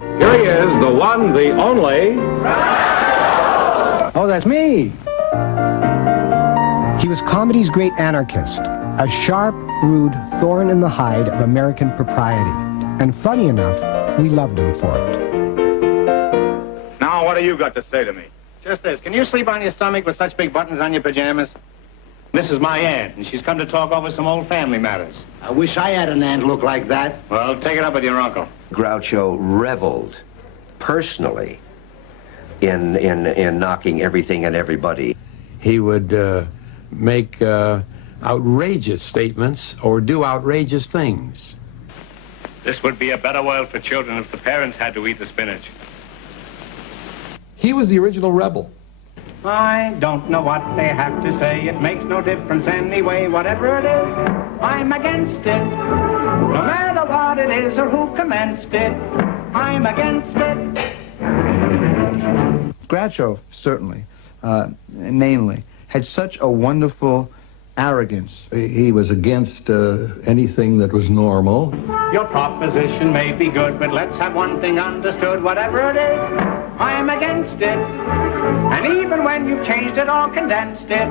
Here he is, the one, the only... Oh, that's me. He was comedy's great anarchist, a sharp, rude thorn in the hide of American propriety. And funny enough, we loved him for it. Now, what do you got to say to me? Just this. Can you sleep on your stomach with such big buttons on your pajamas? This is my aunt, and she's come to talk over some old family matters. I wish I had an aunt look like that. Well, take it up with your uncle. Groucho reveled personally in knocking everything and everybody. He would make outrageous statements or do outrageous things. This would be a better world for children if the parents had to eat the spinach. He was the original rebel. I don't know what they have to say. It makes no difference anyway. Whatever it is, I'm against it. No matter what it is or who commenced it, I'm against it. Groucho, certainly, mainly, had such a wonderful arrogance. He was against anything that was normal. Your proposition may be good, but let's have one thing understood. Whatever it is, I'm against it. And even when you've changed it or condensed it,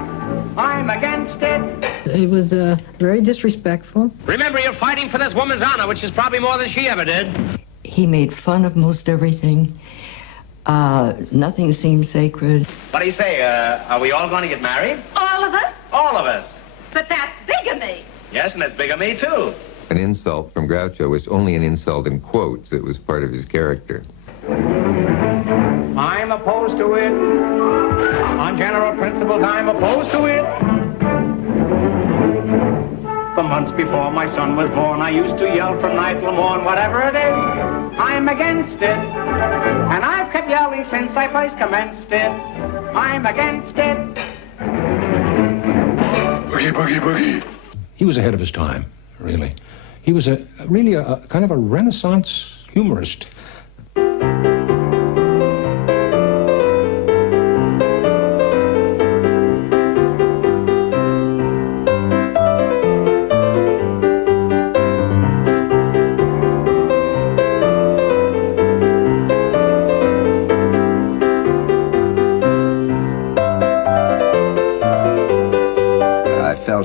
I'm against it. He was very disrespectful. Remember, you're fighting for this woman's honor, which is probably more than she ever did. He made fun of most everything. Nothing seemed sacred. What do you say? Are we all going to get married? All of us? All of us. But that's bigamy. Yes, and that's bigamy, too. An insult from Groucho was only an insult in quotes. It was part of his character. I'm opposed to it. On general principles, I'm opposed to it. For months before my son was born, I used to yell from night till morn, whatever it is, I'm against it. And I've kept yelling since I first commenced it. I'm against it. Boogie, boogie, boogie. He was ahead of his time, really. He was really a kind of a Renaissance humorist.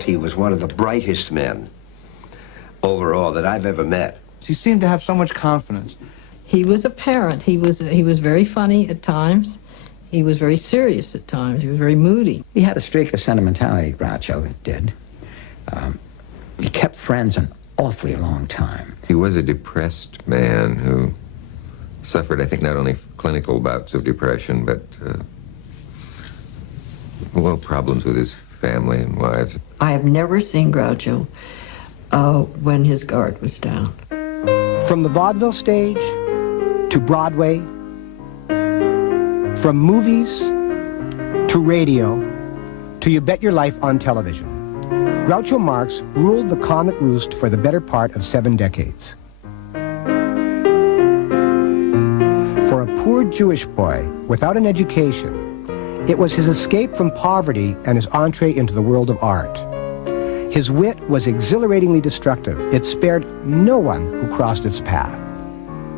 He was one of the brightest men overall that I've ever met. He seemed to have so much confidence. He was a parent. He was very funny at times. He was very serious at times. He was very moody. He had a streak of sentimentality, Groucho did. He kept friends an awfully long time. He was a depressed man who suffered, I think, not only clinical bouts of depression, but, well, problems with his family and wives. I have never seen Groucho when his guard was down. From the vaudeville stage to Broadway, from movies to radio to You Bet Your Life on television, Groucho Marx ruled the comic roost for the better part of 7 decades. For a poor Jewish boy without an education, it was his escape from poverty and his entree into the world of art. His wit was exhilaratingly destructive. It spared no one who crossed its path.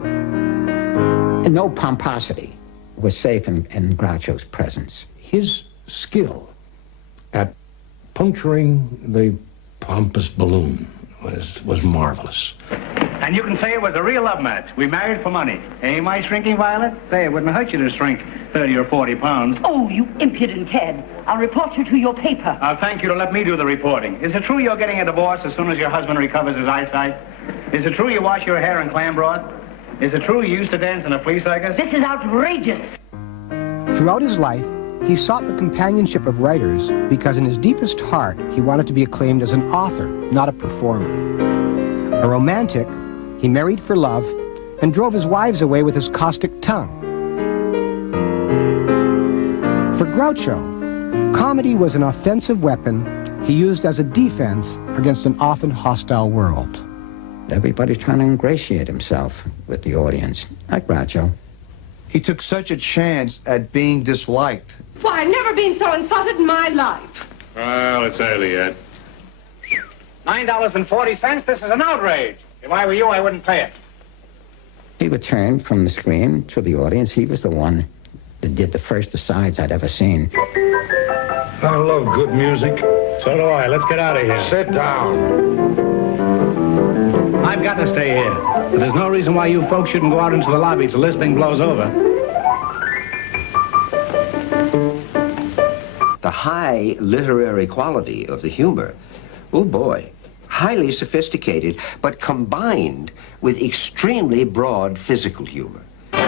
And no pomposity was safe in Groucho's presence. His skill at puncturing the pompous balloon was marvelous. And you can say it was a real love match. We married for money. Eh, my shrinking Violet? Say, it wouldn't hurt you to shrink 30 or 40 pounds. Oh, you impudent cad. I'll report you to your paper. I'll thank you to let me do the reporting. Is it true you're getting a divorce as soon as your husband recovers his eyesight? Is it true you wash your hair in clam broth? Is it true you used to dance in a flea circus? This is outrageous. Throughout his life, he sought the companionship of writers because in his deepest heart, he wanted to be acclaimed as an author, not a performer. A romantic, he married for love and drove his wives away with his caustic tongue. For Groucho, comedy was an offensive weapon he used as a defense against an often hostile world. Everybody's trying to ingratiate himself with the audience, like Groucho. He took such a chance at being disliked. Why, I've never been so insulted in my life. Well, it's early yet. $9.40? This is an outrage. If I were you, I wouldn't pay it. He would turn from the screen to the audience. He was the one that did the first asides I'd ever seen. I love good music. So do I. Let's get out of here. Sit down. I've got to stay here. But there's no reason why you folks shouldn't go out into the lobby till this thing blows over. The high literary quality of the humor, oh boy, highly sophisticated, but combined with extremely broad physical humor. Did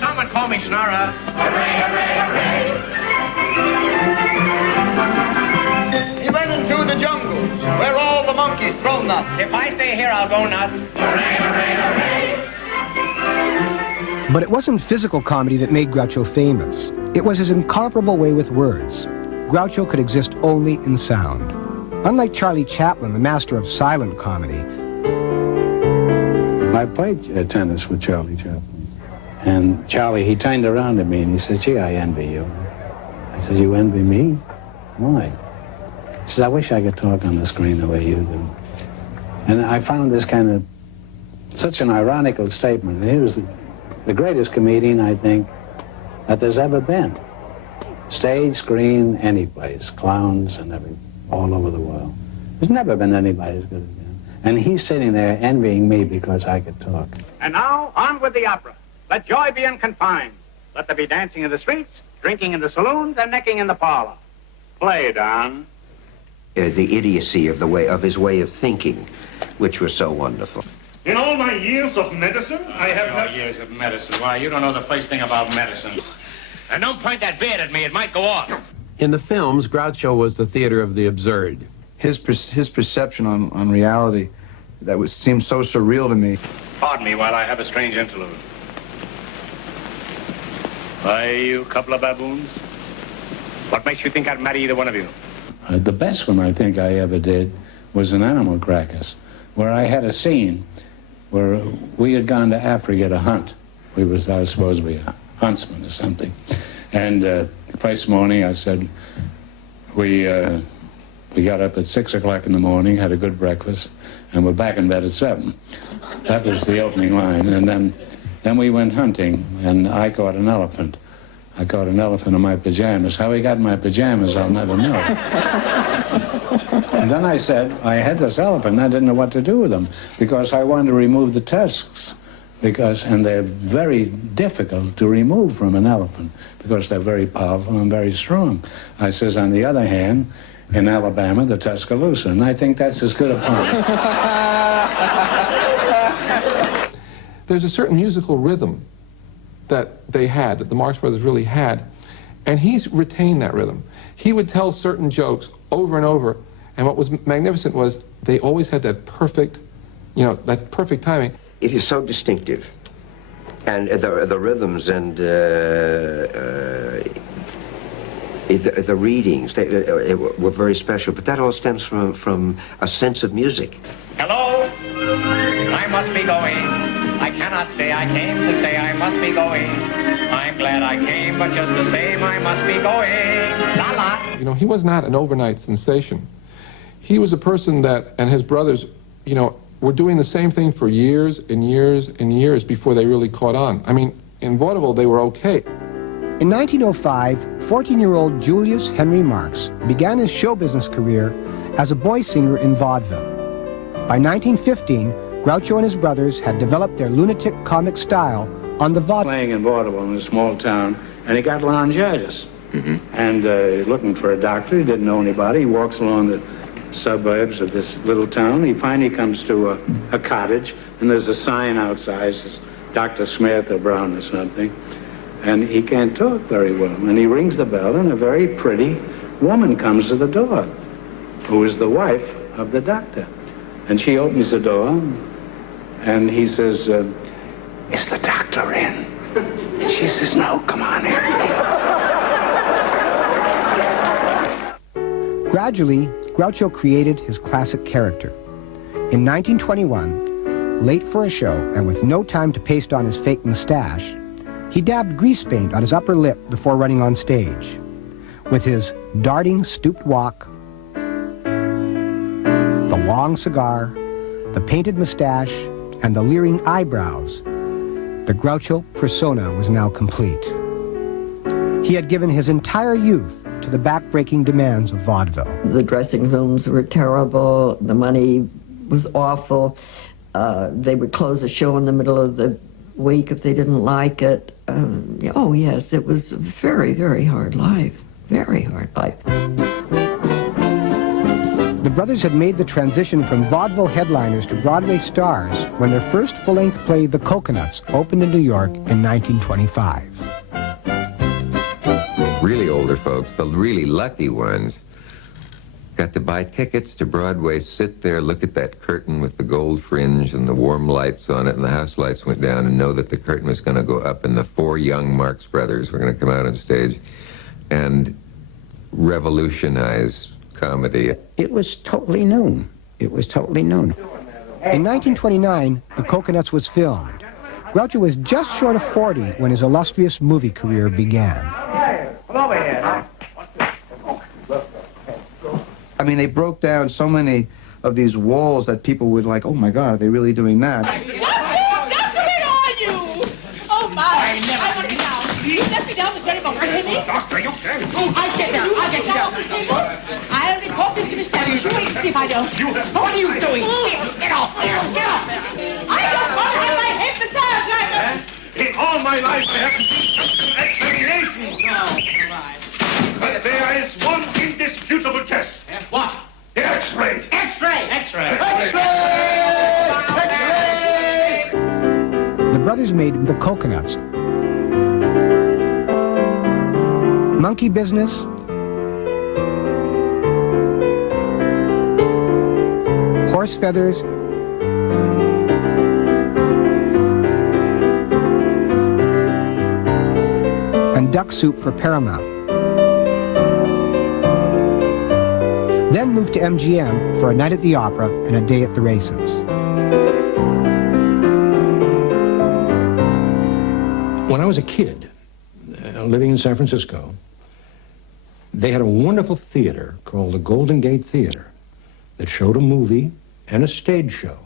someone call me Schnorrer? Hooray, hooray, hooray! He went into the jungles where all the monkeys throw nuts. If I stay here, I'll go nuts. Hooray, hooray, hooray! But it wasn't physical comedy that made Groucho famous. It was his incomparable way with words. Groucho could exist only in sound. Unlike Charlie Chaplin, the master of silent comedy. I played tennis with Charlie Chaplin. And Charlie, he turned around to me and he said, gee, I envy you. I said, you envy me? Why? He says, I wish I could talk on the screen the way you do. And I found this kind of, such an ironical statement. And he was the greatest comedian, I think, that there's ever been. Stage, screen, any place, clowns and everything, all over the world. There's never been anybody as good as him. And he's sitting there envying me because I could talk. And now, on with the opera. Let joy be unconfined. Let there be dancing in the streets, drinking in the saloons, and necking in the parlor. Play, Don. The idiocy of his way of thinking, which was so wonderful. In all my years of medicine, I have no years of medicine. Why, you don't know the first thing about medicine. And don't point that beard at me. It might go off. In the films, Groucho was the theater of the absurd. His perception on reality, seemed so surreal to me. Pardon me while I have a strange interlude. Why, you couple of baboons? What makes you think I'd marry either one of you? The best one I think I ever did was in Animal Crackers, where I had a scene where we had gone to Africa to hunt. I was supposed to be a huntsman or something. And the first morning I said, we got up at 6 o'clock in the morning, had a good breakfast, and we're back in bed at 7. That was the opening line. And then we went hunting, and I caught an elephant. I caught an elephant in my pajamas. How he got in my pajamas, I'll never know. And then I said, I had this elephant, and I didn't know what to do with him, because I wanted to remove the tusks, and they're very difficult to remove from an elephant, because they're very powerful and very strong. I says, on the other hand, in Alabama, the Tuscaloosa, and I think that's as good a point. There's a certain musical rhythm that they had, that the Marx Brothers really had, and he's retained that rhythm. He would tell certain jokes over and over, and what was magnificent was they always had that perfect, that perfect timing. It is so distinctive, and the rhythms and the readings, they were very special, but that all stems from a sense of music. Hello? I must be going. I cannot stay. I came to say I must be going. I'm glad I came, but just the same, I must be going. La la. He was not an overnight sensation. He was a person that, and his brothers, were doing the same thing for years and years and years before they really caught on. I mean, in vaudeville, they were okay. In 1905, 14-year-old Julius Henry Marx began his show business career as a boy singer in vaudeville. By 1915, Groucho and his brothers had developed their lunatic comic style on the vaudeville. Playing in vaudeville in a small town, and he got laryngitis. And looking for a doctor, he didn't know anybody. He walks along the suburbs of this little town. He finally comes to a cottage, and there's a sign outside, says Dr. Smith or Brown or something. And he can't talk very well. And he rings the bell, and a very pretty woman comes to the door, who is the wife of the doctor. And she opens the door, and he says, is the doctor in? And she says, no, come on in. Gradually, Groucho created his classic character. In 1921, late for a show and with no time to paste on his fake mustache, he dabbed grease paint on his upper lip before running on stage. With his darting, stooped walk, the long cigar, the painted mustache, and the leering eyebrows, the Groucho persona was now complete. He had given his entire youth to the back-breaking demands of vaudeville. The dressing rooms were terrible. The money was awful. They would close a show in the middle of the week if they didn't like it. Oh, yes, it was a very, very hard life. Very hard life. The brothers had made the transition from vaudeville headliners to Broadway stars when their first full-length play, The Coconuts, opened in New York in 1925. Really older folks, the really lucky ones, got to buy tickets to Broadway, sit there, look at that curtain with the gold fringe and the warm lights on it, and the house lights went down, and know that the curtain was going to go up and the four young Marx Brothers were going to come out on stage and revolutionize comedy. It was totally new. It was totally new. In 1929, The Coconuts was filmed. Groucho was just short of 40 when his illustrious movie career began. Come over here. I mean, they broke down so many of these walls that people would like, oh my God, are they really doing that? Let me down, Miss Very Bold. Doctor, you can't. I'll get down. I'll get you down. I'll report this to Miss Standish. You wait and see if I don't. What are you doing? Get off. Get off. I don't want to have my head massaged like that. In all my life, I haven't seen examinations. No. But there is one indisputable test. What? The X-ray. X-ray. X-ray. X-ray. The brothers made The Coconuts. Monkey Business, Horse Feathers, and Duck Soup for Paramount. Then moved to MGM for A Night at the Opera and A Day at the Races. When I was a kid, living in San Francisco, they had a wonderful theater called the Golden Gate Theater that showed a movie and a stage show.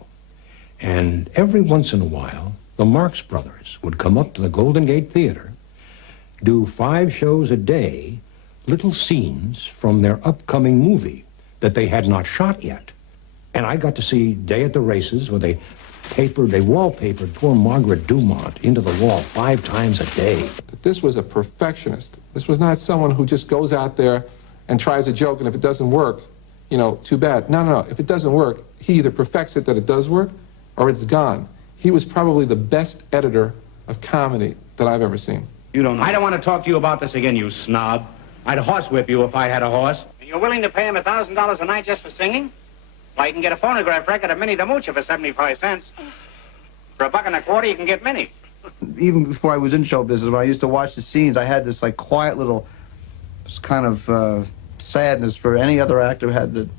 And every once in a while, the Marx Brothers would come up to the Golden Gate Theater, do 5 shows a day, little scenes from their upcoming movie that they had not shot yet. And I got to see Day at the Races, where they wallpapered poor Margaret Dumont into the wall 5 times a day. This was a perfectionist. This was not someone who just goes out there and tries a joke, and if it doesn't work, you know, too bad. No, no, no. If it doesn't work, he either perfects it that it does work, or it's gone. He was probably the best editor of comedy that I've ever seen. You don't know. I don't want to talk to you about this again, you snob. I'd horsewhip you if I had a horse. And you're willing to pay him $1,000 a night just for singing? Well, you can get a phonograph record of Minnie the Moocher for 75 cents. For $1.25, you can get Minnie. Even before I was in show business, when I used to watch the scenes, I had this like quiet little kind of sadness for any other actor who had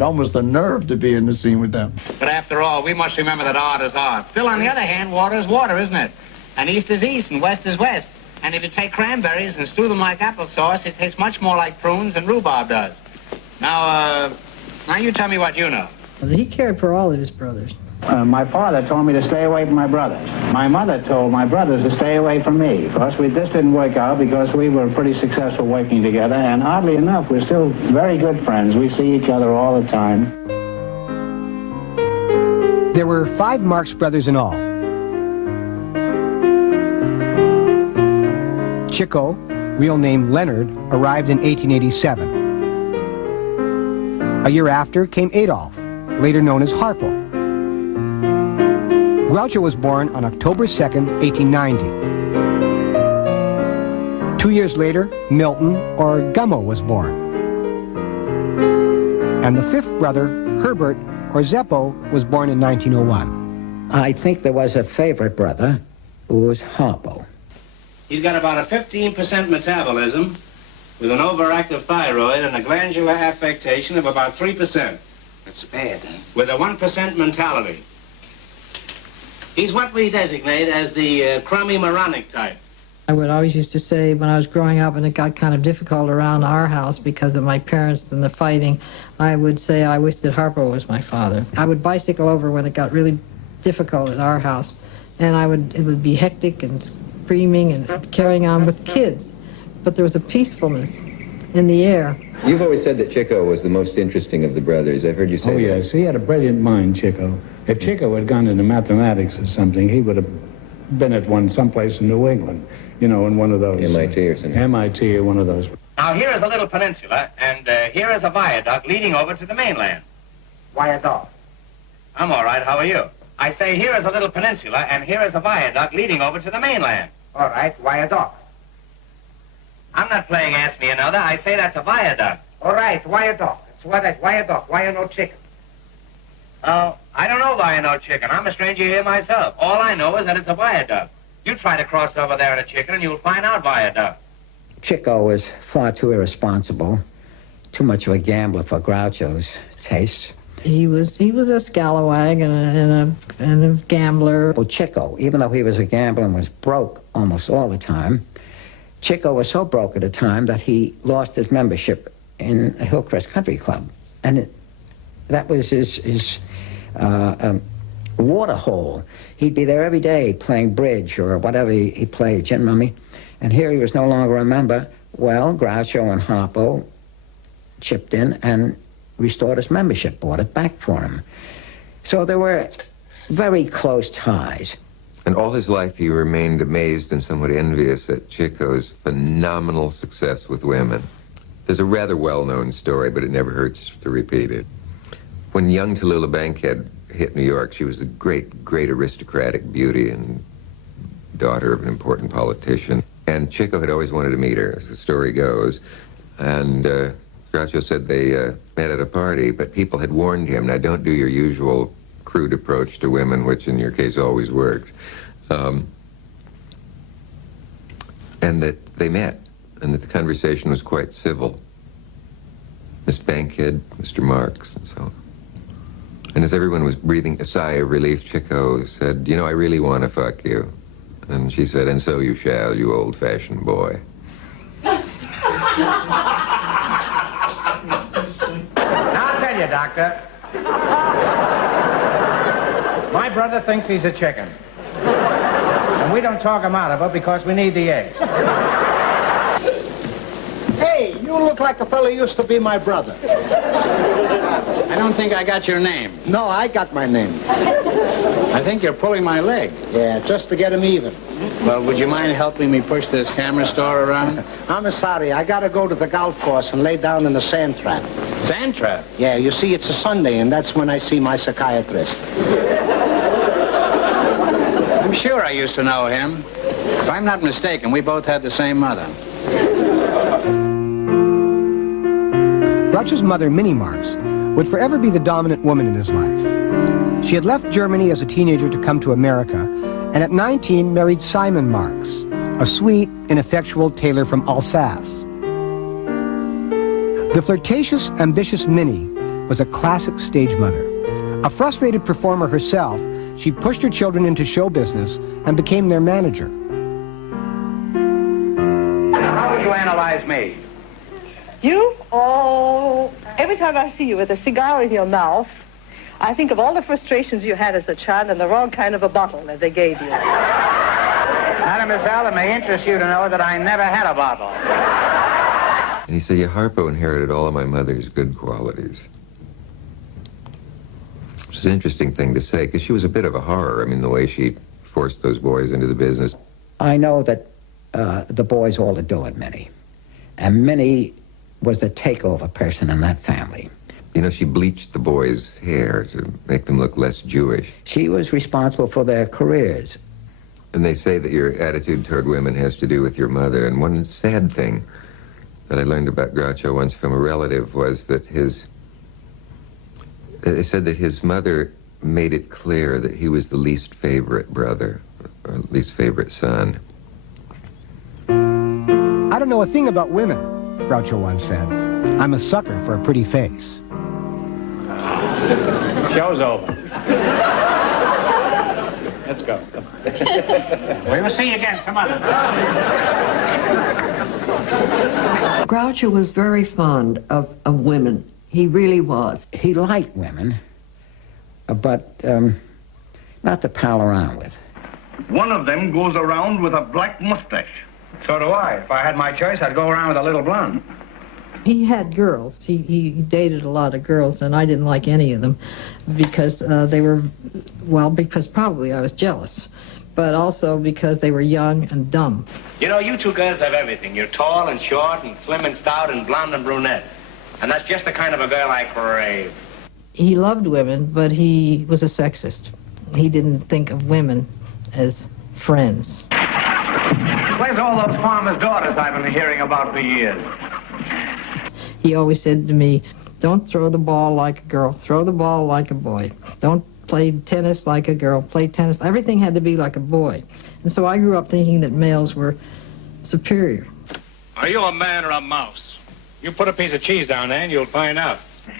almost the nerve to be in the scene with them. But after all, we must remember that art is art. Still, on the other hand, water is water, isn't it? And east is east and west is west. And if you take cranberries and stew them like applesauce, it tastes much more like prunes than rhubarb does. Now you tell me what you know. He cared for all of his brothers. My father told me to stay away from my brothers. My mother told my brothers to stay away from me. Of course, this didn't work out because we were pretty successful working together, and oddly enough, we're still very good friends. We see each other all the time. There were 5 Marx Brothers in all. Chico, real name Leonard, arrived in 1887. A year after came Adolf, later known as Harpo. Groucho was born on October 2nd, 1890. 2 years later, Milton, or Gummo, was born. And the 5th brother, Herbert, or Zeppo, was born in 1901. I think there was a favorite brother who was Harpo. He's got about a 15% metabolism with an overactive thyroid and a glandular affectation of about 3%. That's bad, huh? With a 1% mentality. He's what we designate as the crummy moronic type. I would always used to say when I was growing up and it got kind of difficult around our house because of my parents and the fighting, I would say I wish that Harpo was my father. I would bicycle over when it got really difficult at our house, and it would be hectic and screaming and carrying on with the kids. But there was a peacefulness in the air. You've always said that Chico was the most interesting of the brothers. I've heard you say that. Oh, yes. He had a brilliant mind, Chico. If Chico had gone into mathematics or something, he would have been at someplace in New England, you know, in one of those. MIT or something. MIT or one of those. Now, here is a little peninsula, and here is a viaduct leading over to the mainland. Viaduct. I'm all right. How are you? I say here is a little peninsula, and here is a viaduct leading over to the mainland. All right, viaduct. I'm not playing Ask Me Another. I say that's a viaduct. All right, viaduct. It's what that viaduct. Why you no chicken? Oh, I don't know why I know chicken. I'm a stranger here myself. All I know is that it's a viaduct. You try to cross over there in a chicken, and you'll find out viaduct. Chico was far too irresponsible, too much of a gambler for Groucho's tastes. He was a scalawag and a gambler. Well, Chico, even though he was a gambler and was broke almost all the time, Chico was so broke at the time that he lost his membership in a Hillcrest Country Club. And that was his water hole. He'd be there every day playing bridge or whatever he played, gin rummy. And here he was no longer a member. Well, Groucho and Harpo chipped in and restored his membership, bought it back for him. So there were very close ties. And all his life he remained amazed and somewhat envious at Chico's phenomenal success with women. There's a rather well-known story, but it never hurts to repeat it. When young Tallulah Bankhead hit New York, she was a great, great aristocratic beauty and daughter of an important politician. And Chico had always wanted to meet her, as the story goes. And Groucho said they met at a party, but people had warned him, now don't do your usual crude approach to women, which in your case always works. And that they met, and that the conversation was quite civil. Miss Bankhead, Mr. Marx, and so on. And as everyone was breathing a sigh of relief, Chico said, you know, I really want to fuck you. And she said, and so you shall, you old-fashioned boy. Now, I'll tell you, Doctor. My brother thinks he's a chicken. And we don't talk him out of it because we need the eggs. Hey, you look like a fella who used to be my brother. I don't think I got your name. No, I got my name. I think you're pulling my leg. Yeah, just to get him even. Well, would you mind helping me push this camera store around? I'm sorry. I gotta go to the golf course and lay down in the sand trap. Sand trap? Yeah, you see, it's a Sunday, and that's when I see my psychiatrist. I'm sure I used to know him. If I'm not mistaken, we both had the same mother. Groucho's mother, Minnie Marx, would forever be the dominant woman in his life. She had left Germany as a teenager to come to America, and at 19 married Simon Marx, a sweet, ineffectual tailor from Alsace. The flirtatious, ambitious Minnie was a classic stage mother. A frustrated performer herself, she pushed her children into show business and became their manager. How would you analyze me? You? Oh, every time I see you with a cigar in your mouth, I think of all the frustrations you had as a child and the wrong kind of a bottle that they gave you. Mademoiselle, it may interest you to know that I never had a bottle. And he said, yeah, Harpo inherited all of my mother's good qualities. Which is an interesting thing to say, because she was a bit of a horror. I mean, the way she forced those boys into the business. I know that the boys all adored Minnie. And Minnie was the takeover person in that family. You know, she bleached the boys' hair to make them look less Jewish. She was responsible for their careers. And they say that your attitude toward women has to do with your mother. And one sad thing that I learned about Groucho once from a relative was that they said that his mother made it clear that he was the least favorite brother, or least favorite son. I don't know a thing about women, Groucho once said. I'm a sucker for a pretty face. Show's over. Let's go. Come on. We will see you again some other time. Groucho was very fond of women. He really was. He liked women, but not to pal around with. One of them goes around with a black mustache. So do I. If I had my choice, I'd go around with a little blonde. He had girls. He dated a lot of girls, and I didn't like any of them because they were, well, because probably I was jealous, but also because they were young and dumb. You know, you two girls have everything. You're tall and short and slim and stout and blonde and brunette. And that's just the kind of a girl I crave. He loved women, but he was a sexist. He didn't think of women as friends. Where's all those farmers' daughters I've been hearing about for years? He always said to me, don't throw the ball like a girl, throw the ball like a boy. Don't play tennis like a girl, play tennis. Everything had to be like a boy. And so I grew up thinking that males were superior. Are you a man or a mouse? You put a piece of cheese down there and you'll find out.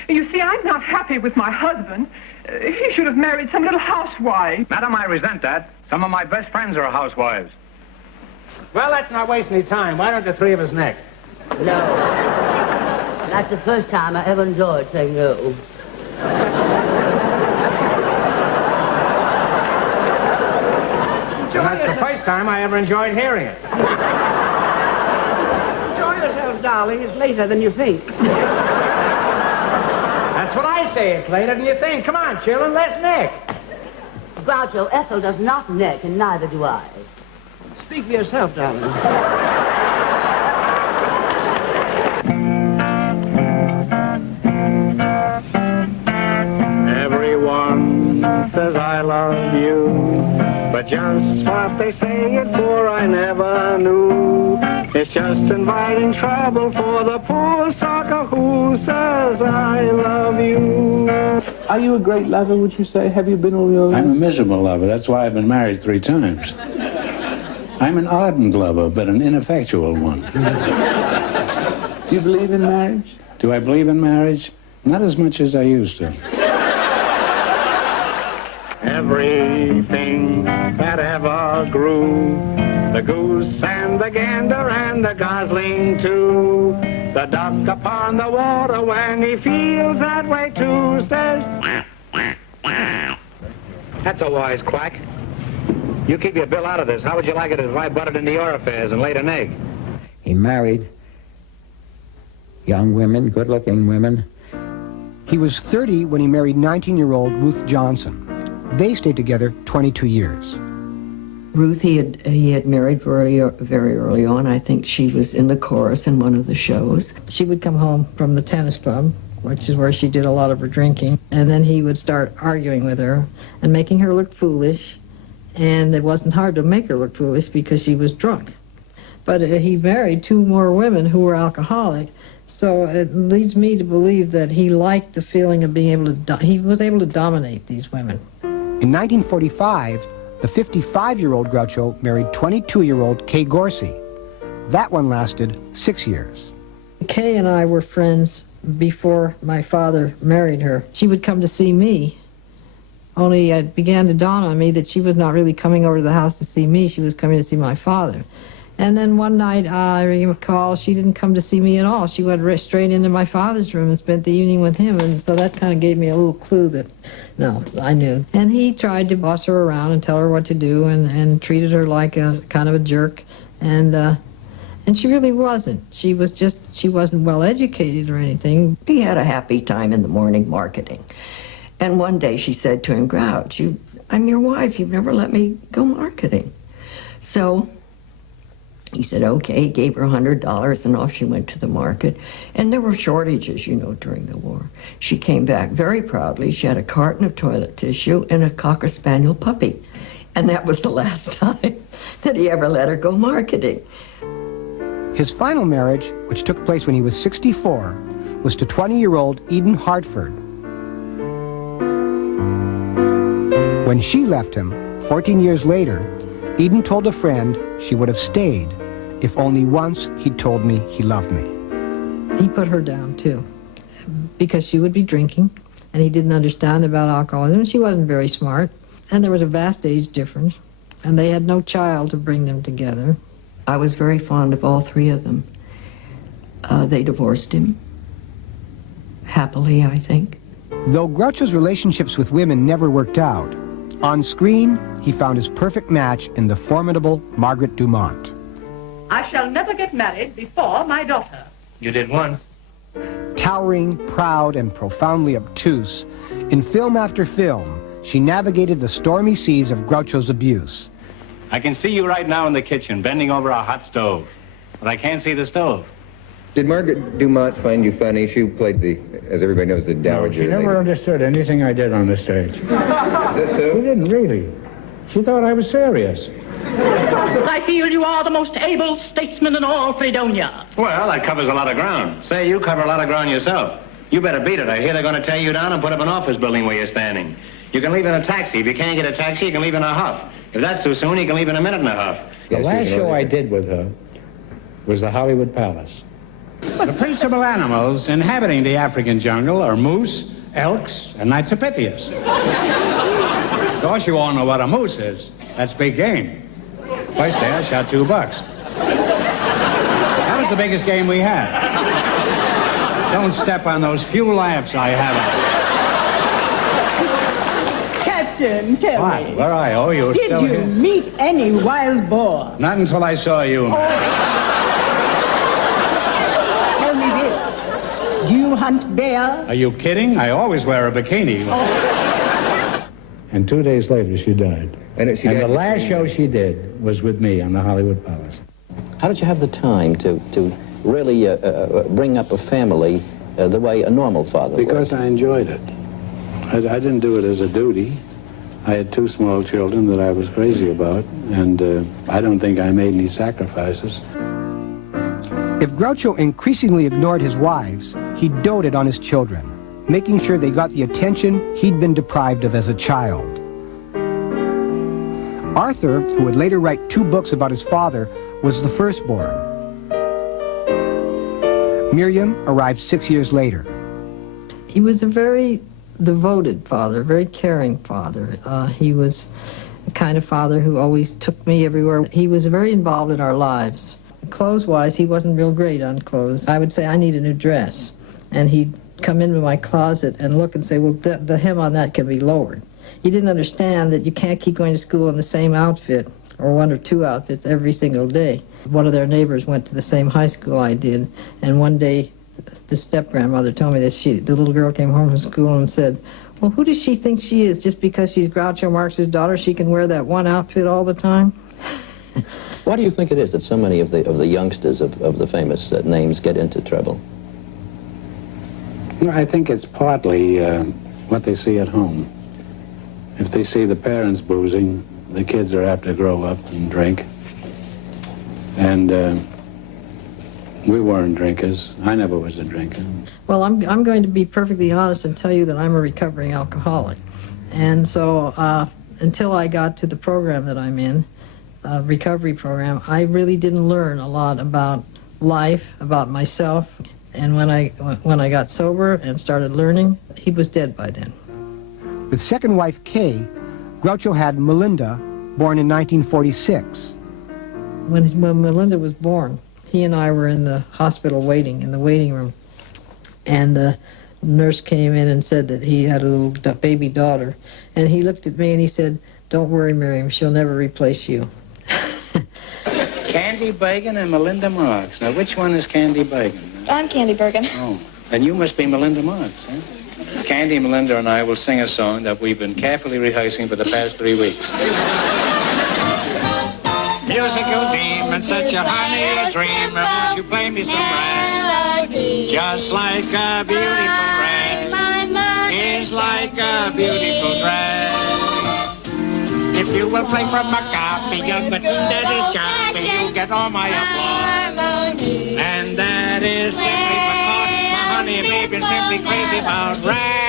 You see, I'm not happy with my husband. He should have married some little housewife. Madam, I resent that. Some of my best friends are housewives. Well, let's not waste any time. Why don't the three of us neck? No. That's the first time I ever enjoyed saying no. And that's the first time I ever enjoyed hearing it. Enjoy yourselves, darling. It's later than you think. That's what I say. It's later than you think. Come on, children, let's neck. Groucho, Ethel does not neck, and neither do I. Speak for yourself, darling. Everyone says I love you, but just what they say it for I never knew. It's just inviting trouble for the poor sucker who says I love you. Are you a great lover, would you say? Have you been all your life? I'm a miserable lover. That's why I've been married 3 times. I'm an ardent lover, but an ineffectual one. Do you believe in marriage? Do I believe in marriage? Not as much as I used to. Everything that ever grew, the goose and the gander and the gosling too, the duck upon the water when he feels that way too says, that's a wise quack. You keep your bill out of this. How would you like it if I butted into your affairs and laid an egg? He married young women, good-looking women. He was 30 when he married 19-year-old Ruth Johnson. They stayed together 22 years. Ruth, he had married very early on. I think she was in the chorus in one of the shows. She would come home from the tennis club, which is where she did a lot of her drinking, and then he would start arguing with her and making her look foolish, and it wasn't hard to make her look foolish because she was drunk. But he married 2 more women who were alcoholic, so it leads me to believe that he liked the feeling of being able to, he was able to dominate these women. In 1945, the 55-year-old Groucho married 22-year-old Kay Gorsey. That one lasted 6 years. Kay and I were friends before my father married her. She would come to see me, only it began to dawn on me that she was not really coming over to the house to see me, she was coming to see my father. And then one night, I recall, she didn't come to see me at all. She went straight into my father's room and spent the evening with him, and so that kind of gave me a little clue that, no, I knew. And he tried to boss her around and tell her what to do and treated her like a kind of a jerk, and she really wasn't. She wasn't well educated or anything. He had a happy time in the morning marketing. And one day she said to him, Grouch, I'm your wife, you've never let me go marketing. So he said, okay, he gave her $100, and off she went to the market. And there were shortages, you know, during the war. She came back very proudly. She had a carton of toilet tissue and a Cocker Spaniel puppy. And that was the last time that he ever let her go marketing. His final marriage, which took place when he was 64, was to 20-year-old Eden Hartford. When she left him, 14 years later, Eden told a friend she would have stayed if only once he'd told me he loved me. He put her down, too, because she would be drinking, and he didn't understand about alcoholism. She wasn't very smart, And there was a vast age difference, and they had no child to bring them together. I was very fond of all three of them. They divorced him. Happily, I think. Though Groucho's relationships with women never worked out, on screen, he found his perfect match in the formidable Margaret Dumont. I shall never get married before my daughter. You did once. Towering, proud, and profoundly obtuse, in film after film, she navigated the stormy seas of Groucho's abuse. I can see you right now in the kitchen, bending over a hot stove. But I can't see the stove. Did Margaret Dumont find you funny? She played the, as everybody knows, the dowager. She never understood anything I did on the stage. Is that so? She didn't really. She thought I was serious. I feel you are the most able statesman in all Fredonia. Well, that covers a lot of ground. Say, you cover a lot of ground yourself. You better beat it. I hear they're going to tear you down and put up an office building where you're standing. You can leave in a taxi. If you can't get a taxi, you can leave in a huff. If that's too soon, you can leave in a minute and a half. The last show I did with her was the Hollywood Palace. The principal animals inhabiting the African jungle are moose, elks, and Nytsopithias. Of course, you all know what a moose is. That's big game. First day, I shot 2 bucks. That was the biggest game we had. Don't step on those few laughs I have. Captain, tell me. Where are you? Oh, you're Did still you here? meet any wild boar? Not until I saw you. Tell me this. Do you hunt bear? Are you kidding? I always wear a bikini. And 2 days later, she died. And the last show she did was with me on the Hollywood Palace. How did you have the time to really bring up a family the way a normal father would? Because I enjoyed it. I didn't do it as a duty. I had 2 small children that I was crazy about, and I don't think I made any sacrifices. If Groucho increasingly ignored his wives, he doted on his children, making sure they got the attention he'd been deprived of as a child. Arthur, who would later write 2 books about his father, was the firstborn. Miriam arrived 6 years later. He was a very devoted father, very caring father. He was the kind of father who always took me everywhere. He was very involved in our lives. Clothes-wise, he wasn't real great on clothes. I would say, I need a new dress. And he'd come into my closet and look and say, well, the hem on that can be lowered. He didn't understand that you can't keep going to school in the same outfit or 1 or 2 outfits every single day. One of their neighbors went to the same high school I did, and one day the step-grandmother told me that the little girl came home from school and said, well, who does she think she is? Just because she's Groucho Marx's daughter, she can wear that one outfit all the time? Why do you think it is that so many of the youngsters of the famous names get into trouble? I think it's partly what they see at home. If they see the parents boozing, the kids are apt to grow up and drink. And we weren't drinkers. I never was a drinker. Well, I'm going to be perfectly honest and tell you that I'm a recovering alcoholic. And so until I got to the program that I'm in, recovery program, I really didn't learn a lot about life, about myself. And when I got sober and started learning, he was dead by then. With second wife Kay, Groucho had Melinda, born in 1946. When Melinda was born, he and I were in the hospital waiting, in the waiting room. And the nurse came in and said that he had a little baby daughter. And he looked at me and he said, don't worry, Miriam, she'll never replace you. Candy Bergen and Melinda Marx. Now, which one is Candy Bergen? I'm Candy Bergen. Oh, and you must be Melinda Marx, huh? Candy, Melinda, and I will sing a song that we've been carefully rehearsing for the past 3 weeks. Musical demon, such a honey dream, won't you play me some rag? Just like a beautiful rag is like a beautiful drag. If you will play from a copy of the tune that is sharp, you'll get all my applause. And that is simply because my honey baby's simply crazy about rag.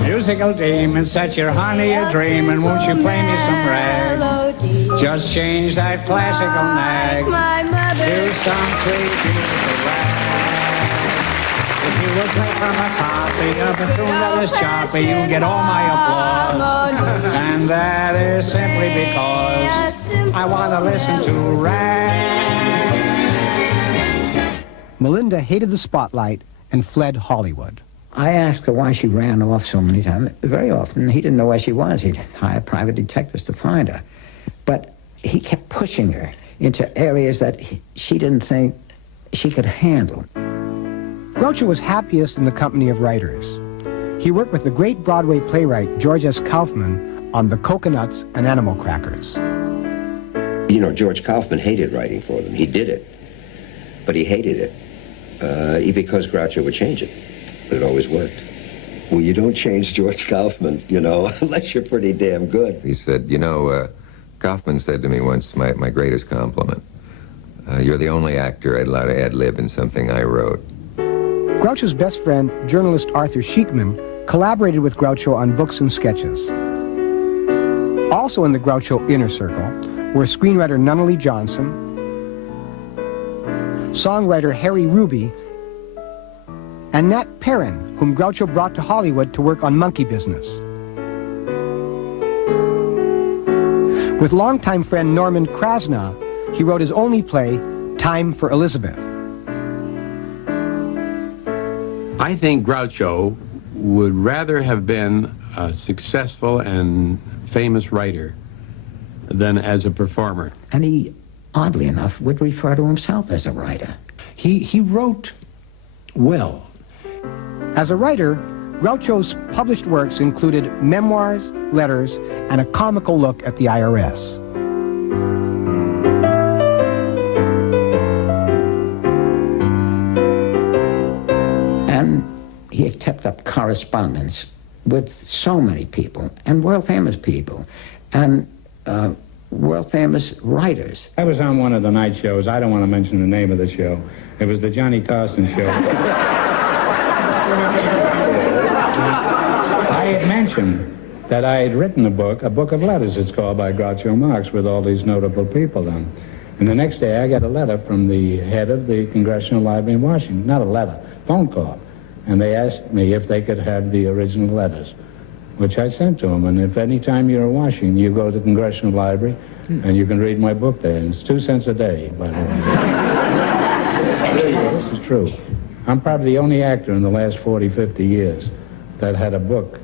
Musical demon, set your honey a dream, and won't you play me some rag? Just change that classical nag to some sweet beautiful rag. If will play from McCarthy. A bassoon that is choppy, you get all my applause. And that is simply because I want to listen to rap. Melinda hated the spotlight and fled Hollywood. I asked her why she ran off so many times. Very often, he didn't know where she was. He'd hire private detectives to find her. But he kept pushing her into areas that she didn't think she could handle. Groucho was happiest in the company of writers. He worked with the great Broadway playwright George S. Kaufman on The Coconuts and Animal Crackers. You know, George Kaufman hated writing for them. He did it, but he hated it because Groucho would change it. But it always worked. Well, you don't change George Kaufman, you know, unless you're pretty damn good. He said, you know, Kaufman said to me once, my greatest compliment, you're the only actor I'd allow to ad-lib in something I wrote. Groucho's best friend, journalist Arthur Sheikman, collaborated with Groucho on books and sketches. Also in the Groucho inner circle were screenwriter Nunnally Johnson, songwriter Harry Ruby, and Nat Perrin, whom Groucho brought to Hollywood to work on Monkey Business. With longtime friend Norman Krasna, he wrote his only play, Time for Elizabeth. I think Groucho would rather have been a successful and famous writer than as a performer. And he, oddly enough, would refer to himself as a writer. He wrote well. As a writer, Groucho's published works included memoirs, letters, and a comical look at the IRS. And he had kept up correspondence with so many people, and world-famous people, and world-famous writers. I was on one of the night shows. I don't want to mention the name of the show. It was the Johnny Carson show. I had mentioned that I had written a book of letters, it's called, by Groucho Marx, with all these notable people on. And the next day I got a letter from the head of the Congressional Library in Washington. Not a letter, phone call. And they asked me if they could have the original letters, which I sent to them. And if any time you're in Washington, you go to the Congressional Library and you can read my book there. And it's 2 cents a day, by the way. This is true. I'm probably the only actor in the last 40, 50 years that had a book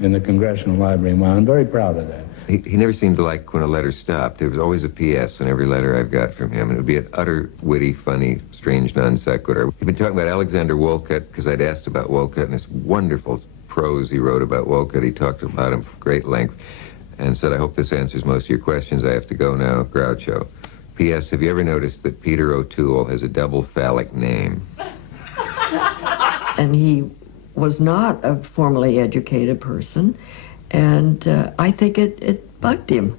in the Congressional Library. Well, I'm very proud of that. He never seemed to like when a letter stopped. There was always a P.S. in every letter I've got from him. And it would be an utter, witty, funny, strange non sequitur. He'd been talking about Alexander Wolcott, because I'd asked about Wolcott, and this wonderful prose he wrote about Wolcott. He talked about him for great length, and said, I hope this answers most of your questions. I have to go now, Groucho. P.S. Have you ever noticed that Peter O'Toole has a double phallic name? And he was not a formally educated person, and I think it bugged him.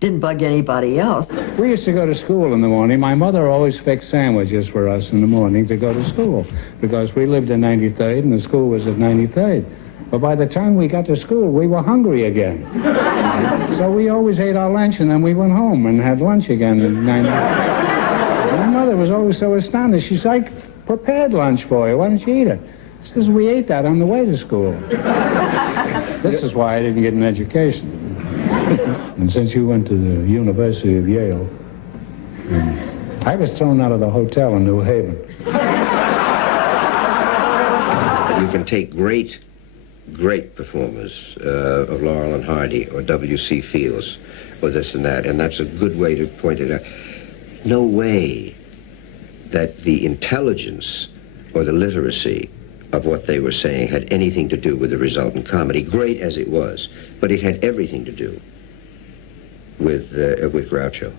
Didn't bug anybody else. We used to go to school in the morning. My mother always fixed sandwiches for us in the morning to go to school, because we lived in 93rd and the school was at 93rd. But by the time we got to school, we were hungry again. So we always ate our lunch, and then we went home and had lunch again in 93rd. My mother was always so astonished. She said, I prepared lunch for you. Why don't you eat it? She says, we ate that on the way to school. This is why I didn't get an education. And since you went to the University of Yale, I was thrown out of the hotel in New Haven. You can take great performers of Laurel and Hardy or W.C. Fields or this and that's a good way to point it out. No way that the intelligence or the literacy of what they were saying had anything to do with the resultant comedy, great as it was, but it had everything to do with Groucho.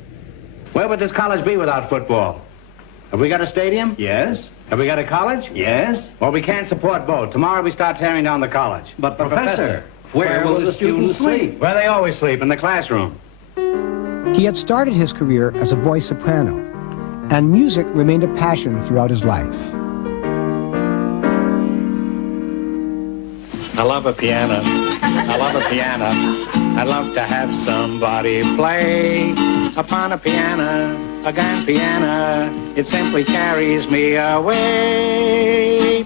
Where would this college be without football? Have we got a stadium? Yes. Have we got a college? Yes. Well, we can't support both. Tomorrow we start tearing down the college. But Professor, where will the students sleep? Where they always sleep, in the classroom. He had started his career as a boy soprano, and music remained a passion throughout his life. I love a piano. I love a piano. I'd love to have somebody play upon a piano, a grand piano. It simply carries me away.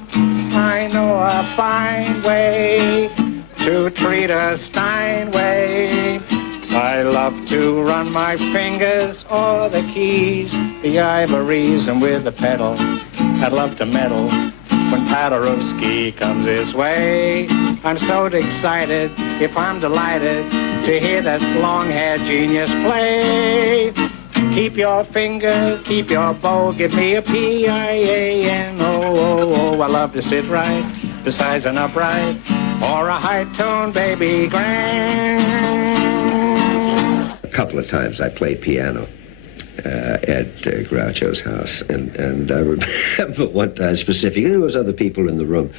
a fine way to treat a Steinway. I love to run my fingers o'er the keys, the ivories, and with the pedal, I'd love to meddle when Paderewski comes his way. I'm so excited, if I'm delighted, to hear that long-haired genius play. Keep your finger, keep your bow, give me a P-I-A-N-O-O-O. I love to sit right beside an upright or a high-tone baby grand. A couple of times I played piano at Groucho's house, and I remember one time specifically, there was other people in the room.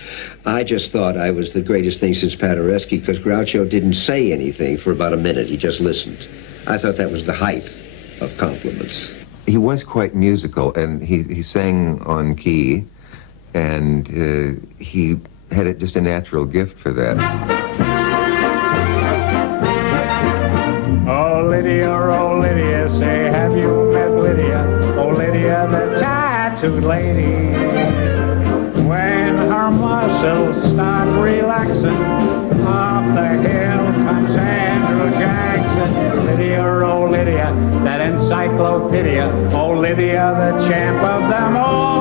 I just thought I was the greatest thing since Paderewski because Groucho didn't say anything for about a minute. He just listened. I thought that was the height of compliments. He was quite musical, and he sang on key, and he had just a natural gift for that. Oh, Lydia, say, have you met Lydia? Oh, Lydia, the tattooed lady. When her muscles start relaxing, off the hill comes Andrew Jackson. Lydia, oh, Lydia, that encyclopedia. Oh, Lydia, the champ of them all.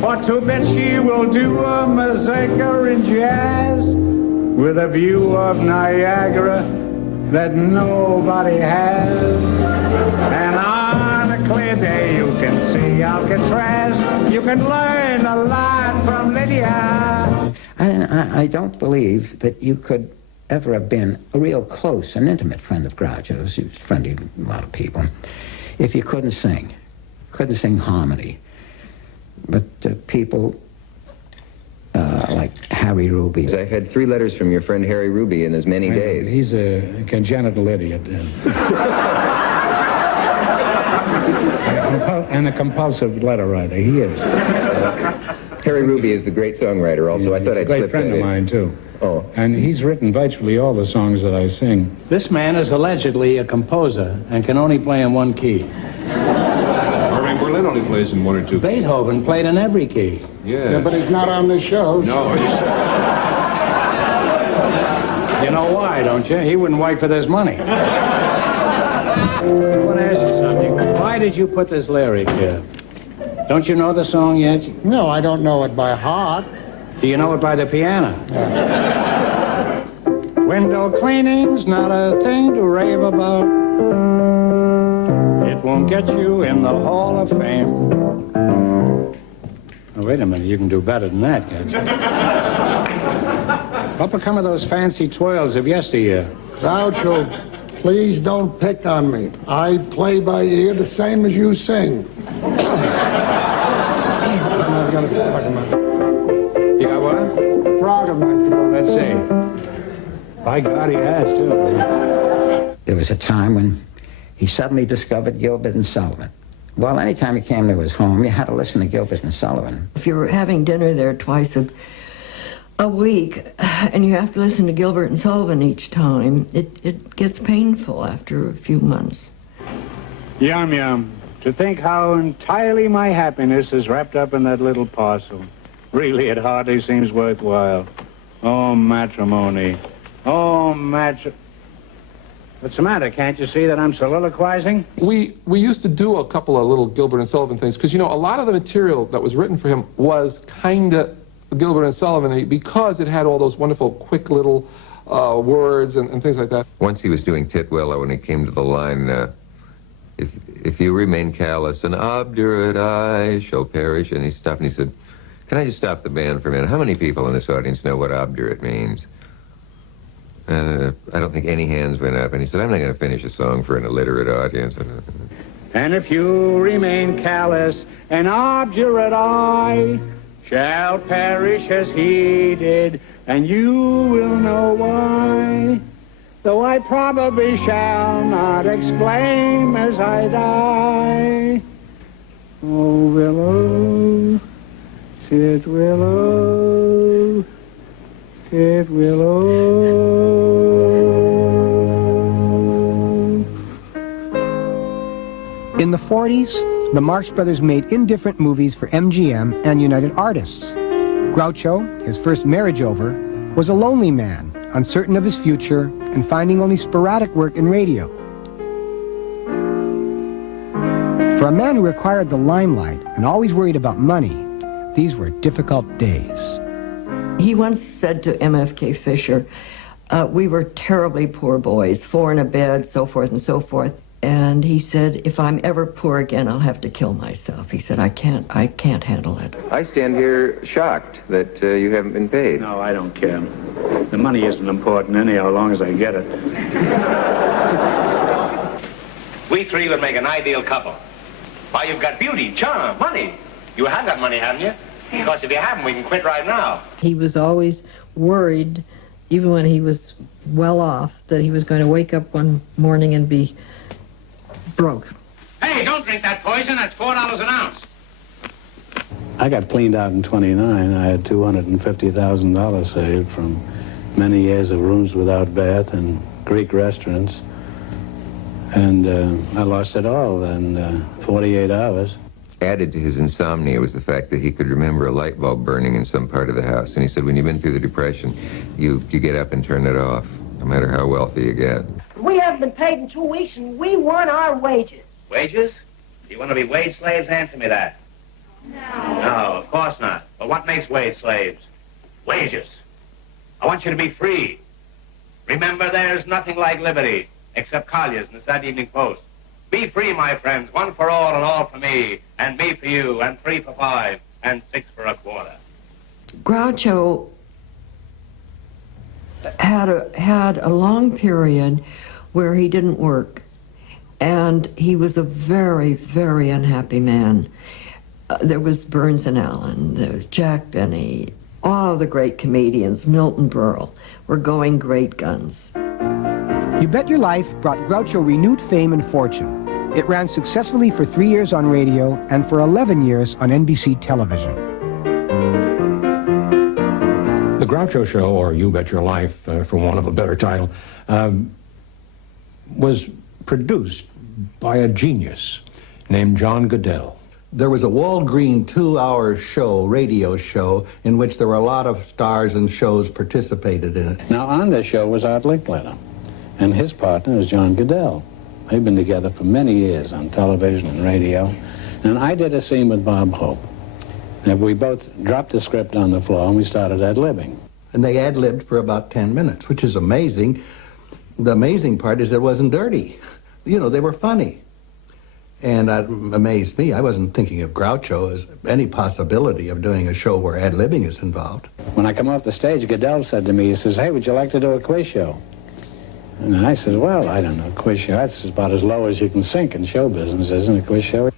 For 2 bits she will do a mazurka in jazz with a view of Niagara that nobody has. And on a clear day you can see Alcatraz. You can learn a lot from Lydia. I don't believe that you could ever have been a real close and intimate friend of Groucho's. He was friendly to a lot of people. If you couldn't sing harmony. But people like Harry Ruby. I've had 3 letters from your friend Harry Ruby in as many days. He's a congenital idiot. And a compulsive letter writer. He is. Harry Ruby is the great songwriter also. I thought I'd slip that in. He's a great friend of mine, too. Oh. And he's written virtually all the songs that I sing. This man is allegedly a composer and can only play in 1 key. Berlin only plays in 1 or 2. Beethoven played in every key. Yeah. But he's not on the show. No, he's... You know why, don't you? He wouldn't wait for this money. I want to ask you something. Why did you put this lyric here? Don't you know the song yet? No, I don't know it by heart. Do you know it by the piano? Yeah. Window cleaning's not a thing to rave about. It won't get you in the Hall of Fame. Oh, wait a minute, you can do better than that, can't you? What become of those fancy twirls of yesteryear? Groucho, please don't pick on me. I play by ear the same as you sing. I've got a frog in my throat. You got what? Frog in my throat. Let's see. By God, he has, too. There was a time when he suddenly discovered Gilbert and Sullivan. Well, anytime he came to his home, you had to listen to Gilbert and Sullivan. If you're having dinner there twice a week and you have to listen to Gilbert and Sullivan each time, it gets painful after a few months. Yum, yum. To think how entirely my happiness is wrapped up in that little parcel. Really, it hardly seems worthwhile. Oh, matrimony. Oh, What's the matter? Can't you see that I'm soliloquizing? We used to do a couple of little Gilbert and Sullivan things, because, you know, a lot of the material that was written for him was kind of Gilbert and Sullivan-y because it had all those wonderful, quick little words and things like that. Once he was doing Titwell when he came to the line, if you remain callous and obdurate, I shall perish. And he stopped and he said, can I just stop the band for a minute? How many people in this audience know what obdurate means? I don't think any hands went up. And he said, I'm not going to finish a song for an illiterate audience. And if you remain callous and obdurate, I shall perish as he did, and you will know why. Though I probably shall not exclaim as I die. Oh, willow, titwillow, titwillow. In the 40s, the Marx Brothers made indifferent movies for MGM and United Artists. Groucho, his first marriage over, was a lonely man, uncertain of his future and finding only sporadic work in radio. For a man who required the limelight and always worried about money, these were difficult days. He once said to MFK Fisher, we were terribly poor boys, 4 in a bed, so forth and so forth. And he said, if I'm ever poor again, I'll have to kill myself. He said, I can't handle it. I stand here shocked that you haven't been paid. No, I don't care. The money isn't important anyhow, as long as I get it. We three would make an ideal couple. Why, you've got beauty, charm, money. You have got money, haven't you? Because if you haven't, we can quit right now. He was always worried, even when he was well off, that he was going to wake up one morning and be broke. Hey, don't drink that poison. That's $4 an ounce. I got cleaned out in '29. I had $250,000 saved from many years of rooms without bath and Greek restaurants. And I lost it all in 48 hours. Added to his insomnia was the fact that he could remember a light bulb burning in some part of the house. And he said, when you've been through the Depression, you get up and turn it off, no matter how wealthy you get. We haven't been paid in 2 weeks, and we want our wages. Wages? You want to be wage slaves? Answer me that. No, of course not. But what makes wage slaves? Wages. I want you to be free. Remember, there's nothing like liberty, except Collier's in the Saturday Evening Post. Be free, my friends, one for all and all for me, and me for you, and 3 for 5, and 6 for a quarter. Groucho had a long period where he didn't work, and he was a very, very unhappy man. There was Burns and Allen, there was Jack Benny, all of the great comedians, Milton Berle, were going great guns. You Bet Your Life brought Groucho renewed fame and fortune. It ran successfully for 3 years on radio and for 11 years on NBC television. The Groucho Show, or You Bet Your Life, for want of a better title, was produced by a genius named John Goodell. There was a Walgreen 2-hour show, radio show, in which there were a lot of stars and shows participated in it. Now, on this show was Art Linkletter, and his partner is John Goodell. They've been together for many years on television and radio. And I did a scene with Bob Hope. And we both dropped the script on the floor and we started ad-libbing. And they ad-libbed for about 10 minutes, which is amazing. The amazing part is it wasn't dirty. You know, they were funny. And that amazed me. I wasn't thinking of Groucho as any possibility of doing a show where ad-libbing is involved. When I come off the stage, Goodell said to me, he says, hey, would you like to do a quiz show? And I said, well, I don't know, quiz show. That's about as low as you can sink in show business, isn't it, a quiz show?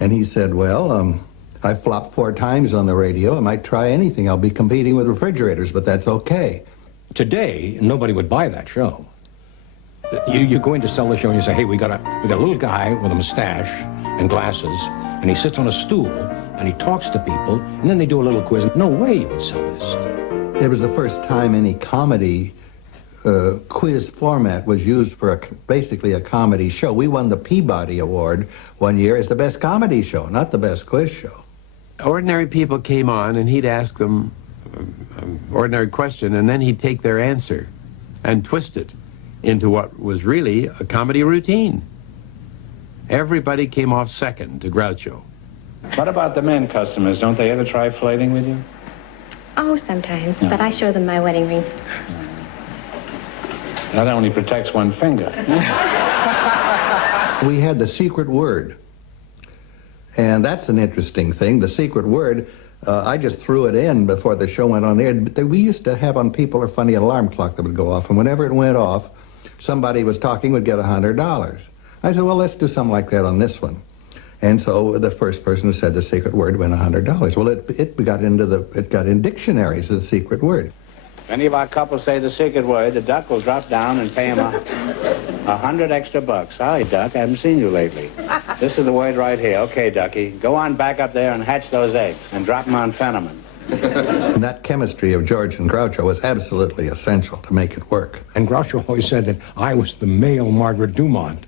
And he said, well, I flopped 4 times on the radio. I might try anything. I'll be competing with refrigerators, but that's okay. Today, nobody would buy that show. You go in to sell the show and you say, hey, we got a little guy with a mustache and glasses, and he sits on a stool, and he talks to people, and then they do a little quiz. No way you would sell this. It was the first time any comedy quiz format was used for basically a comedy show. We won the Peabody Award one year as the best comedy show, not the best quiz show. Ordinary people came on, and he'd ask them an ordinary question, and then he'd take their answer and twist it into what was really a comedy routine. Everybody came off second to Groucho. What about the men customers? Don't they ever try flirting with you? Oh, sometimes, No. but I show them my wedding ring. That only protects one finger. We had the secret word. And that's an interesting thing. The secret word, I just threw it in before the show went on air. We used to have on People Are Funny an alarm clock that would go off. And whenever it went off, somebody was talking would get $100. I said, well, let's do something like that on this one. And so the first person who said the secret word went $100. Well, it got in dictionaries, the secret word. If any of our couples say the secret word, the duck will drop down and pay him $100 extra bucks. Sorry, Duck, I haven't seen you lately. This is the word right here. Okay, Ducky, go on back up there and hatch those eggs and drop them on Fenneman. And that chemistry of George and Groucho was absolutely essential to make it work. And Groucho always said that I was the male Margaret Dumont.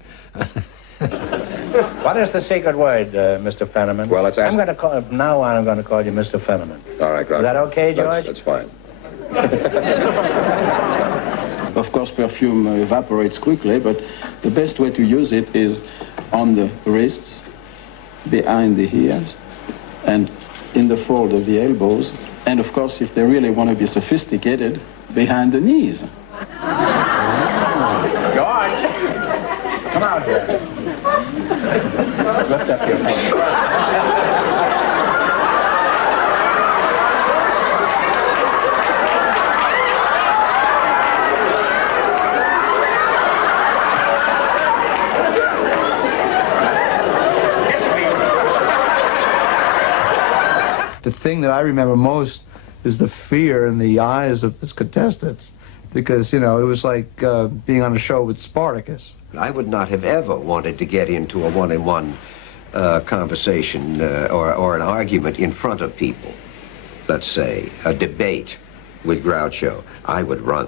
What is the secret word, Mr. Fenneman? Well, let's ask... I'm going to call... From now on, I'm going to call you Mr. Fenneman. All right, Groucho. Is that okay, George? That's fine. Of course, perfume evaporates quickly, but the best way to use it is on the wrists, behind the ears, and in the fold of the elbows, and of course, if they really want to be sophisticated, behind the knees. George! Come out here. Lift up your face. The thing that I remember most is the fear in the eyes of his contestants, because, you know, it was like being on a show with Spartacus. I would not have ever wanted to get into a one-on-one conversation or an argument in front of people. Let's say a debate with Groucho. I would run.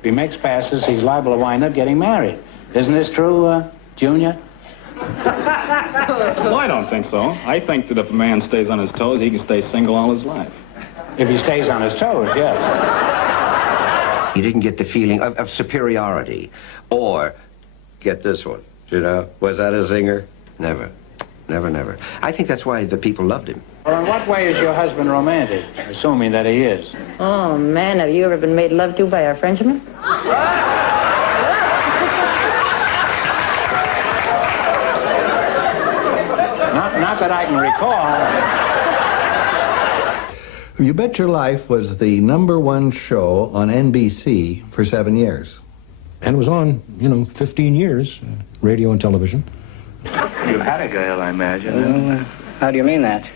If he makes passes, he's liable to wind up getting married. Isn't this true, Junior? Well, I don't think so. I think that if a man stays on his toes, he can stay single all his life. If he stays on his toes, yes. You didn't get the feeling of superiority. Or, get this one, you know, was that a zinger? Never. Never, never. I think that's why the people loved him. Well, in what way is your husband romantic, assuming that he is? Oh, man, have you ever been made love to by a Frenchman? Not that I can recall. You Bet Your Life was the #1 show on NBC for 7 years. And it was on, you know, 15 years, radio and television. You had a girl, I imagine. How do you mean that?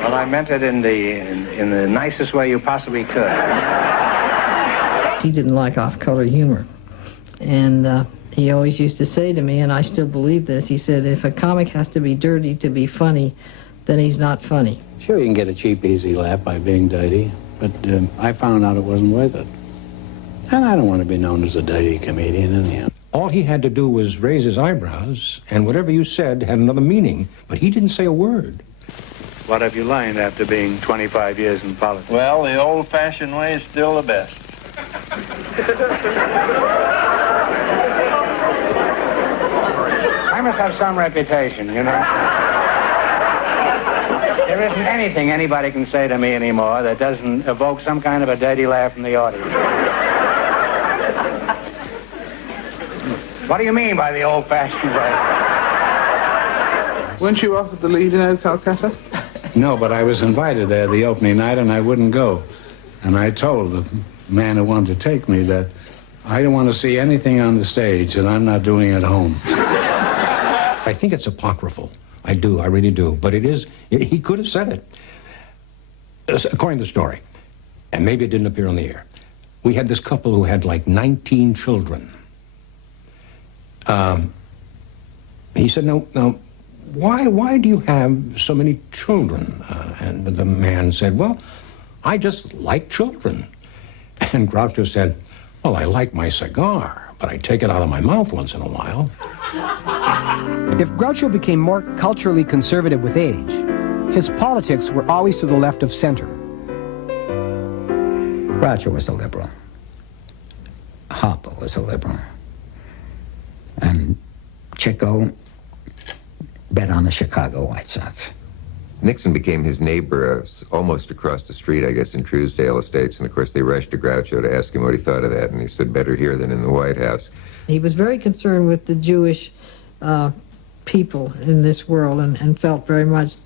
Well, I meant it in the nicest way you possibly could. He didn't like off-color humor. And he always used to say to me, and I still believe this, he said, if a comic has to be dirty to be funny, then he's not funny. Sure, you can get a cheap, easy laugh by being dirty, but I found out it wasn't worth it. And I don't want to be known as a dirty comedian anyhow. All he had to do was raise his eyebrows, and whatever you said had another meaning, but he didn't say a word. What have you learned after being 25 years in politics? Well, the old-fashioned way is still the best. I must have some reputation, you know. There isn't anything anybody can say to me anymore that doesn't evoke some kind of a dirty laugh from the audience. What do you mean by the old-fashioned way? Weren't you offered the lead in Calcutta? No, but I was invited there the opening night, and I wouldn't go. And I told the man who wanted to take me that I don't want to see anything on the stage that I'm not doing at home. I think it's apocryphal. I do, I really do. But it is, he could have said it. According to the story, and maybe it didn't appear on the air, we had this couple who had like 19 children. He said, no, why do you have so many children? And the man said, well, I just like children. And Groucho said, well, I like my cigar, but I take it out of my mouth once in a while. If Groucho became more culturally conservative with age, his politics were always to the left of center. Groucho was a liberal. Harpo was a liberal. And Chico bet on the Chicago White Sox. Nixon became his neighbor almost across the street, I guess, in Truesdale Estates. And, of course, they rushed to Groucho to ask him what he thought of that. And he said, better here than in the White House. He was very concerned with the Jewish people in this world and felt very much,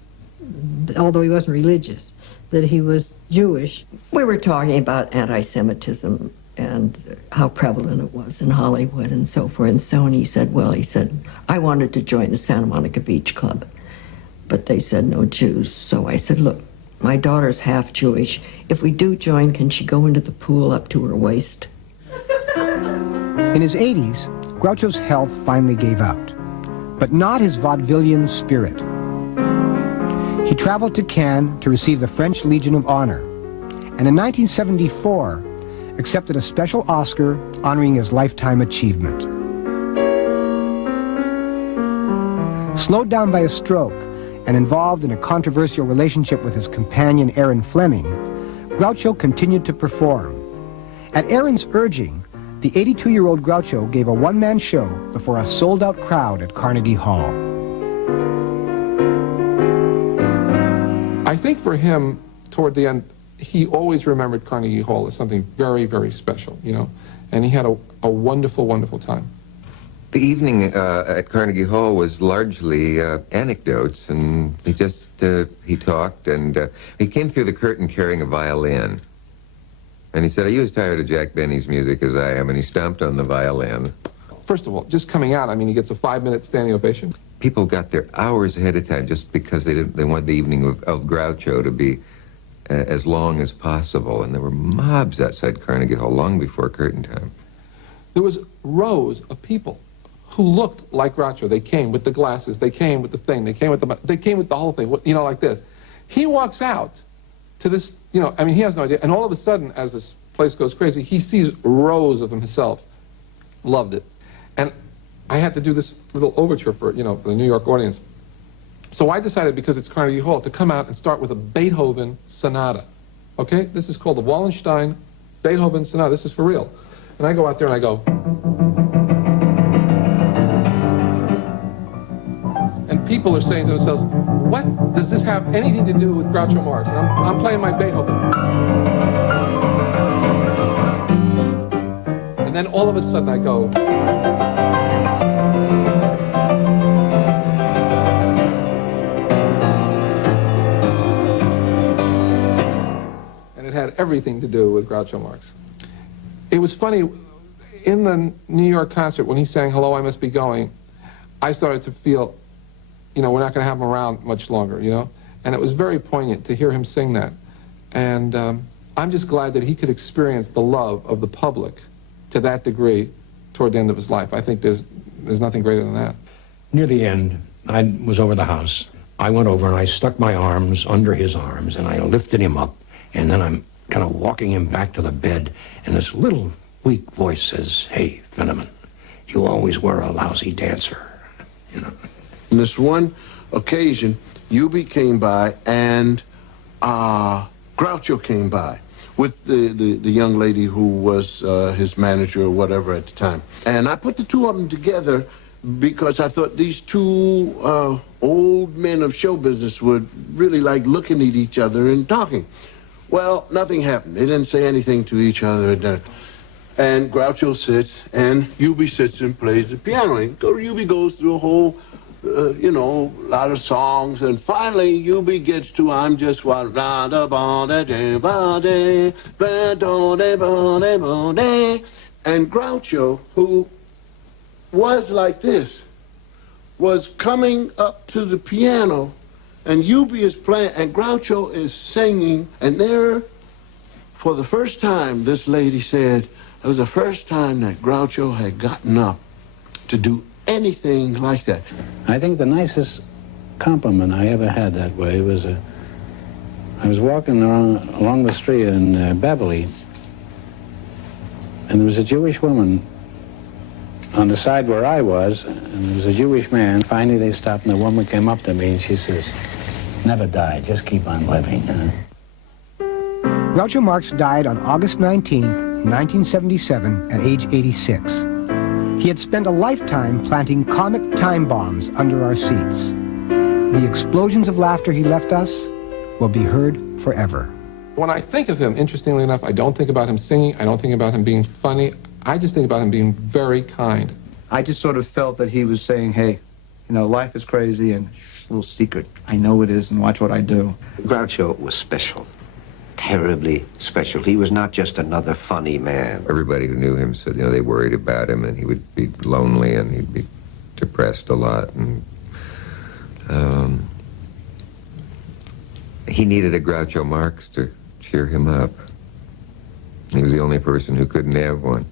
although he wasn't religious, that he was Jewish. We were talking about anti-Semitism and how prevalent it was in Hollywood and so forth. And so he said, I wanted to join the Santa Monica Beach Club, but they said no Jews. So I said, look, my daughter's half Jewish. If we do join, can she go into the pool up to her waist? In his 80s, Groucho's health finally gave out, but not his vaudevillian spirit. He traveled to Cannes to receive the French Legion of Honor, and in 1974, accepted a special Oscar honoring his lifetime achievement. Slowed down by a stroke and involved in a controversial relationship with his companion Aaron Fleming, Groucho continued to perform. At Aaron's urging, the 82-year-old Groucho gave a one-man show before a sold-out crowd at Carnegie Hall. I think for him, toward the end, he always remembered Carnegie Hall as something very, very special, you know, and he had a wonderful, wonderful time. The evening at Carnegie Hall was largely anecdotes, and he talked, and he came through the curtain carrying a violin. And he said, "Are you as tired of Jack Benny's music as I am?" And he stomped on the violin. First of all, just coming out, I mean, he gets a 5-minute standing ovation. People got there hours ahead of time just because they wanted the evening of Groucho to be as long as possible. And there were mobs outside Carnegie Hall long before curtain time. There was rows of people who looked like Groucho. They came with the glasses, they came with the thing, they came with the whole thing, you know, like this. He walks out to this, you know, I mean, he has no idea. And all of a sudden, as this place goes crazy, he sees rows of himself. Loved it. And I had to do this little overture for, you know, for the New York audience. So I decided, because it's Carnegie Hall, to come out and start with a Beethoven sonata. Okay? This is called the Wallenstein Beethoven Sonata. This is for real. And I go out there and I go. And people are saying to themselves, what does this have anything to do with Groucho Marx? And I'm playing my Beethoven. And then all of a sudden I go. And it had everything to do with Groucho Marx. It was funny, in the New York concert, when he sang Hello, I Must Be Going, I started to feel, you know, we're not going to have him around much longer, you know? And it was very poignant to hear him sing that. And I'm just glad that he could experience the love of the public to that degree toward the end of his life. I think there's nothing greater than that. Near the end, I was over the house. I went over and I stuck my arms under his arms and I lifted him up, and then I'm kind of walking him back to the bed, and this little weak voice says, "Hey, Fenneman, you always were a lousy dancer," you know. On this one occasion, Eubie came by and Groucho came by with the young lady who was his manager or whatever at the time. And I put the two of them together because I thought these two old men of show business would really like looking at each other and talking. Well, nothing happened. They didn't say anything to each other at dinner. And Groucho sits, and Eubie sits and plays the piano. And Eubie goes through a whole, you know, lot of songs, and finally Eubie gets to I'm Just What and Groucho, who was like this, was coming up to the piano, and Eubie is playing, and Groucho is singing, and there, for the first time, this lady said, it was the first time that Groucho had gotten up to do anything like that. I think the nicest compliment I ever had that way was I was walking along the street in Beverly, and there was a Jewish woman on the side where I was, and there was a Jewish man. Finally, they stopped, and the woman came up to me, and she says, "Never die, just keep on living." Groucho Marx died on August 19, 1977, at age 86. He had spent a lifetime planting comic time bombs under our seats. The explosions of laughter he left us will be heard forever. When I think of him, interestingly enough, I don't think about him singing, I don't think about him being funny, I just think about him being very kind. I just sort of felt that he was saying, hey, you know, life is crazy and shh, little secret. I know it is, and watch what I do. Groucho was special. Terribly special. He was not just another funny man. Everybody who knew him said, you know, they worried about him, and he would be lonely, and he'd be depressed a lot, and he needed a Groucho Marx to cheer him up. He was the only person who couldn't have one.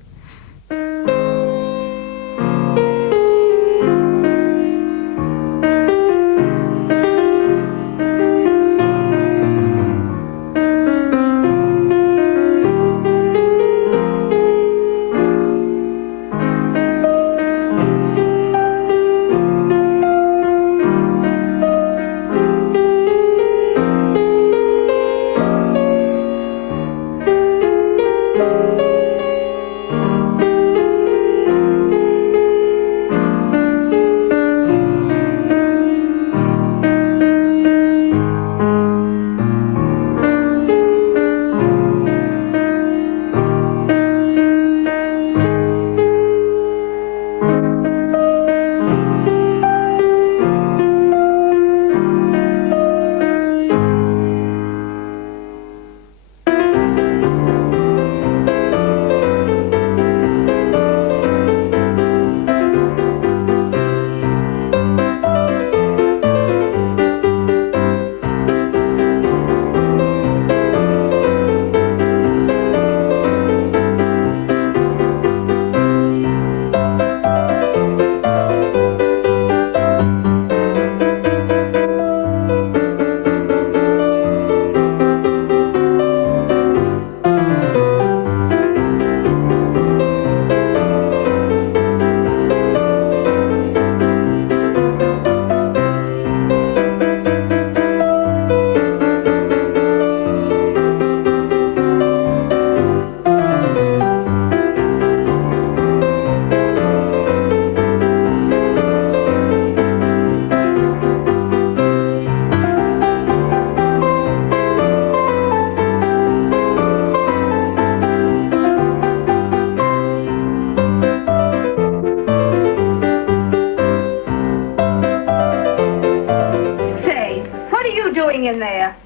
in there.